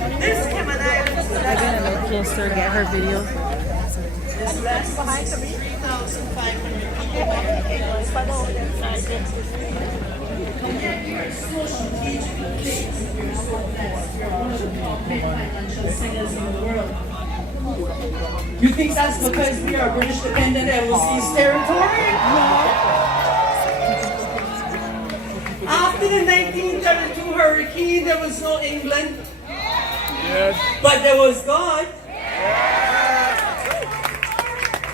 This Cayman Islands I'm gonna make closer, get her video. is less than 3,500 You think that's because we are British dependent overseas territory? After the 1932 hurricane, there was no England. Yes. But there was God.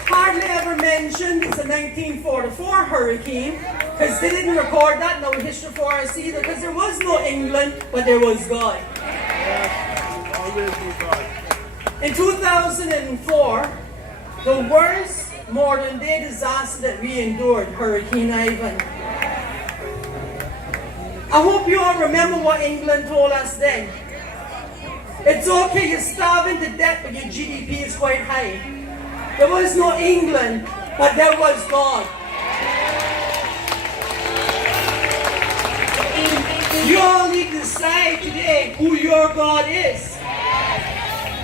Hardly ever mentioned is the 1944 hurricane, because they didn't record that, no history for us either, because there was no England, but there was God. Yes. Always be God. In 2004, the worst modern day disaster that we endured, Hurricane Ivan. I hope you all remember what England told us then. It's okay, you're starving to death, but your GDP is quite high. There was no England, but there was God. You all need to decide today who your God is.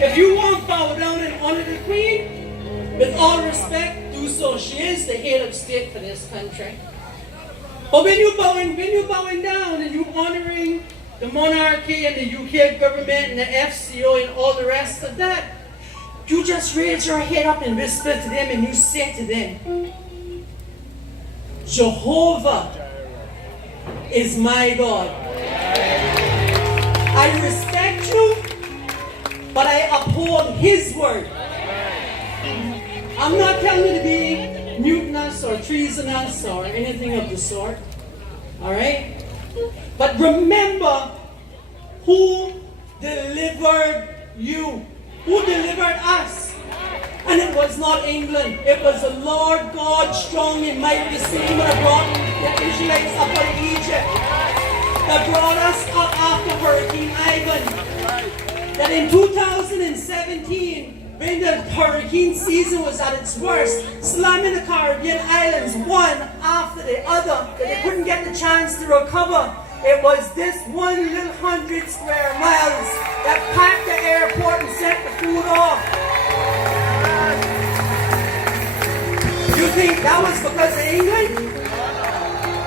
If you won't bow down and honor the Queen, with all respect, do so. She is the head of state for this country. But when you're bowing down and you're honoring the monarchy and the UK government and the FCO and all the rest of that, you just raise your head up and whisper to them and you say to them, Jehovah is my God. I respect you, but I uphold His word. I'm not telling you to be mutinous or treasonous or anything of the sort. Alright? But remember who delivered you. Who delivered us. And it was not England. It was the Lord God, strong and mighty, the same that brought the Israelites up out of Egypt. That brought us up after Hurricane Ivan. That in 2017, when the hurricane season was at its worst, slamming the Caribbean islands one after the other, that they couldn't get the chance to recover. It was this 100 square miles that packed the airport and sent the food off. You think that was because of England?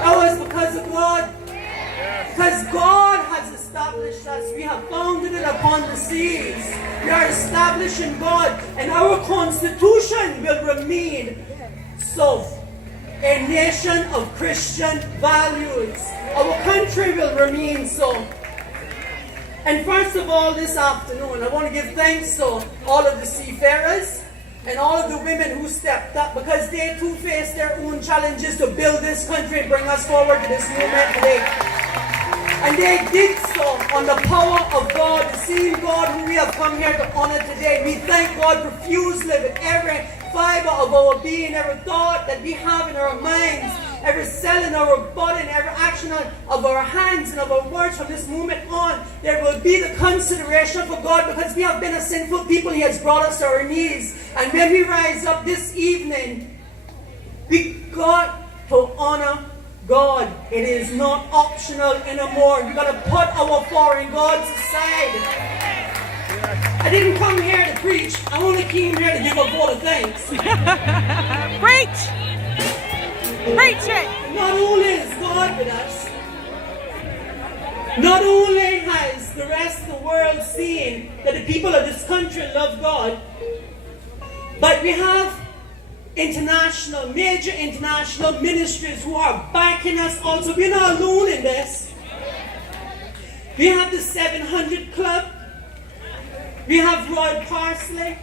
That was because of God? Because God has established us. We have founded it upon the seas. We are establishing God, and our constitution will remain so. A nation of Christian values. Our country will remain so. And first of all, this afternoon, I want to give thanks to all of the seafarers and all of the women who stepped up, because they too face their own challenges to build this country and bring us forward to this moment today. And they did so on the power of God, the same God who we have come here to honor today. We thank God profusely with every fiber of our being, every thought that we have in our minds, every cell in our body, and every action of our hands and of our words from this moment on. There will be the consideration for God, because we have been a sinful people. He has brought us to our knees. And when we rise up this evening, we got to honor God. It is not optional anymore. We've got to put our foreign gods aside. I didn't come here to preach. I only came here to give a vote of thanks. Preach! Preach it! Not only is God with us, not only has the rest of the world seen that the people of this country love God, but we have major international ministries who are backing us also. We're not alone in this. We have the 700 Club. We have Royal Parsley.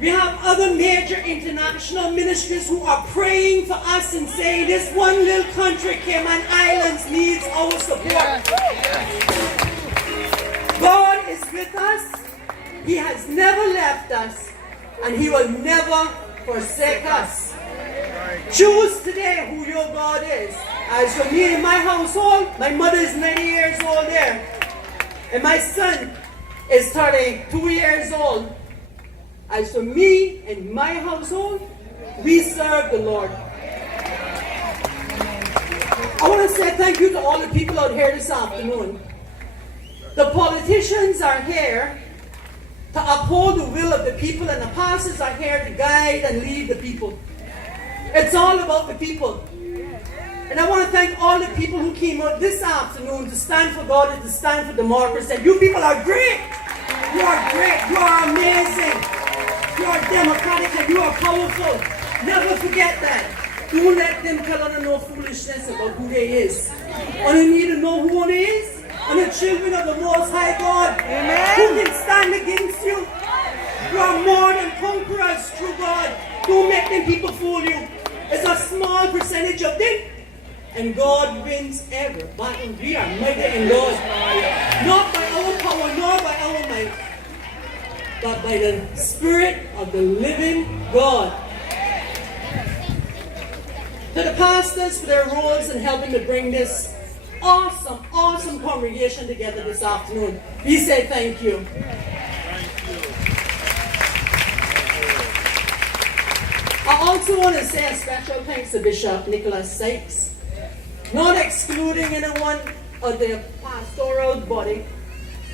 We have other major international ministries who are praying for us and saying this one little country, Cayman Islands, needs our support. God is with us. He has never left us, and He will never forsake us. Choose today who your God is. As for me and my household, my mother is 90 years old there, and my son is 32 years old. As for me and my household, we serve the Lord. I want to say thank you to all the people out here this afternoon. The politicians are here to uphold the will of the people, and the pastors are here to guide and lead the people. It's all about the people. And I want to thank all the people who came out this afternoon to stand for God and to stand for democracy. You people are great. You are great. You are amazing. You are democratic and you are powerful. Never forget that. Don't let them tell us no foolishness about who they is. And you need to know who one is. And the children of the Most High God. Amen. Who can stand against you? You are more than conquerors through God. Don't make them people fool you. It's a small percentage of them. And God wins every battle. We are mighty in God. Not by our power, nor by our might, but by the Spirit of the living God. To the pastors for their roles in helping to bring this awesome congregation together this afternoon, we say thank you. I also want to say a special thanks to Bishop Nicholas Sykes. Not excluding anyone of the pastoral body,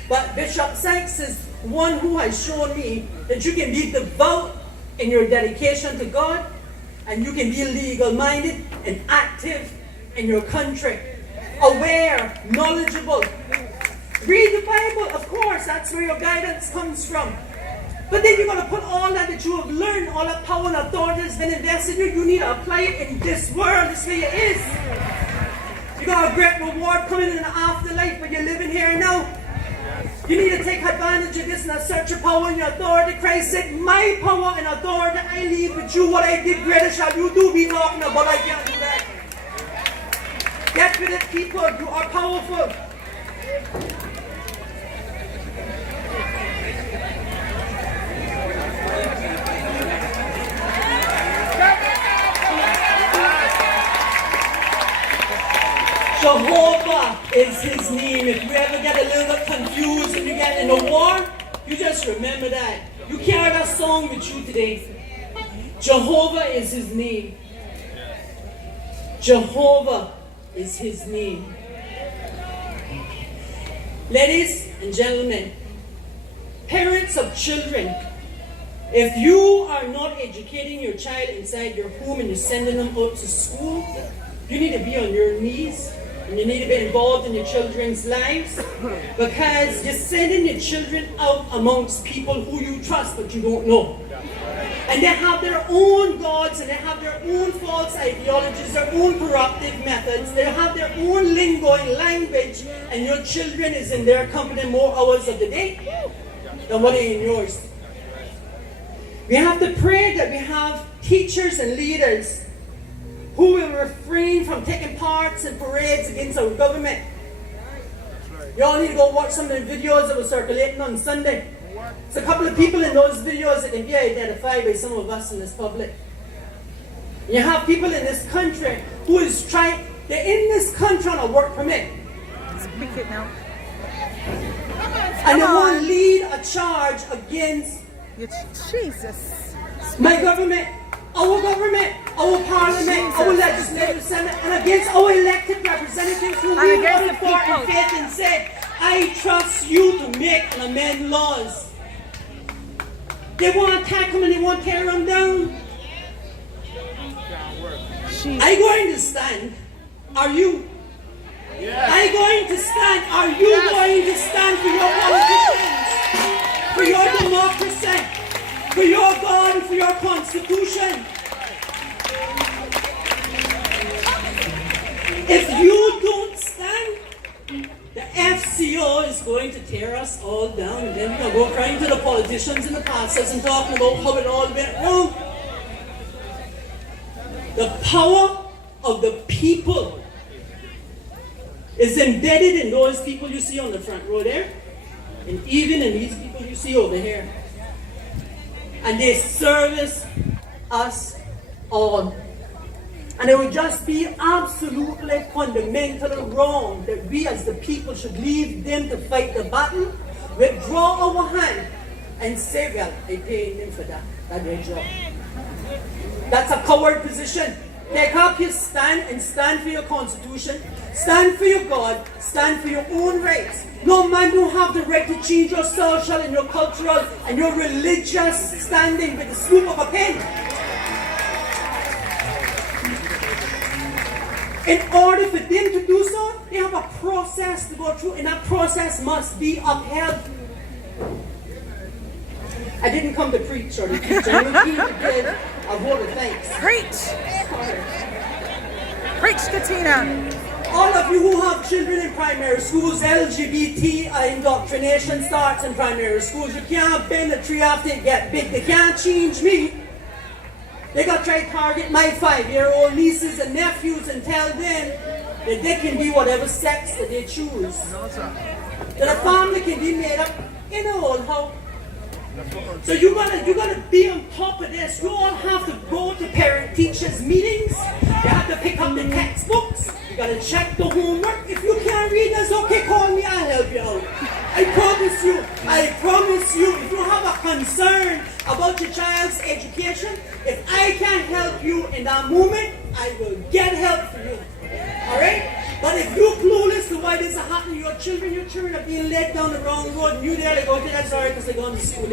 but Bishop Sykes is one who has shown me that you can be devout in your dedication to God, and you can be legal-minded and active in your country, aware, knowledgeable. Read the Bible, of course, that's where your guidance comes from. But then you're going to put all that you have learned, all that power and authority that's been invested in you, you need to apply it in this world, this way it is. You got a great reward coming in the afterlife, but you're living here now. You need to take advantage of this and assert your power and your authority. Christ said, my power and authority I leave with you. What I did greater shall you do. Be talking about, I can't do that. Get with it, people. You are powerful. Jehovah is his name. If you ever get a little bit confused and you get in a war, you just remember that. You carry that song with you today. Jehovah is his name. Jehovah is his name. Ladies and gentlemen, parents of children, if you are not educating your child inside your home and you're sending them out to school, you need to be on your knees. And you need to be involved in your children's lives, because you're sending your children out amongst people who you trust but you don't know. And they have their own gods and they have their own false ideologies, their own corruptive methods. They have their own lingo and language, and your children is in their company more hours of the day than what are in yours. We have to pray that we have teachers and leaders who will refrain from taking parts in parades against our government. You all need to go watch some of the videos that were circulating on Sunday. There's a couple of people in those videos that can be identified by some of us in this public. You have people in this country who is trying, they're in this country on a work permit. Speak it now. And they want to lead a charge against Jesus. my government, our parliament, our legislative senate, and against our elected representatives who we voted for in faith and said, I trust you to make and amend laws. They want to attack them and they want to tear them down. Are you going to stand? Are you? Yes. Are you going to stand? Are you going to stand for your politicians? For your democracy? For your God and for your constitution? If you don't stand, the FCO is going to tear us all down, and then we're going to go crying to the politicians and the pastors and talking about how it all went wrong. The power of the people is embedded in those people you see on the front row there, and even in these people you see over here. And they service us all. And it would just be absolutely fundamentally wrong that we as the people should leave them to fight the battle, withdraw our hand, and say, well, I pay them for that. That's their job. That's a coward position. Take up your stand and stand for your constitution. Stand for your God. Stand for your own rights. No man don't have the right to change your social and your cultural and your religious standing with the swoop of a pen. In order for them to do so, they have a process to go through, and that process must be upheld. I didn't come to preach or to teach. I came to give a vote of thanks. Preach! Preach, Kattina! All of you who have children in primary schools, LGBT indoctrination starts in primary schools. You can't bend a tree after it get big. They can't change me. They got to try to target my 5-year-old nieces and nephews and tell them that they can be whatever sex that they choose. That a family can be made up in a old house. So you gotta be on top of this. You all have to go to parent-teachers meetings. You have to pick up the textbooks. You gotta check the homework. If you can't read, that's okay. Call me. I'll help you out. I promise you, if you have a concern about your child's education, if I can't help you in that moment, I will get help for you. Alright? But if you're clueless to why this is happening, your children are being led down the wrong road, and you there, like, okay, that's alright because they're going to school.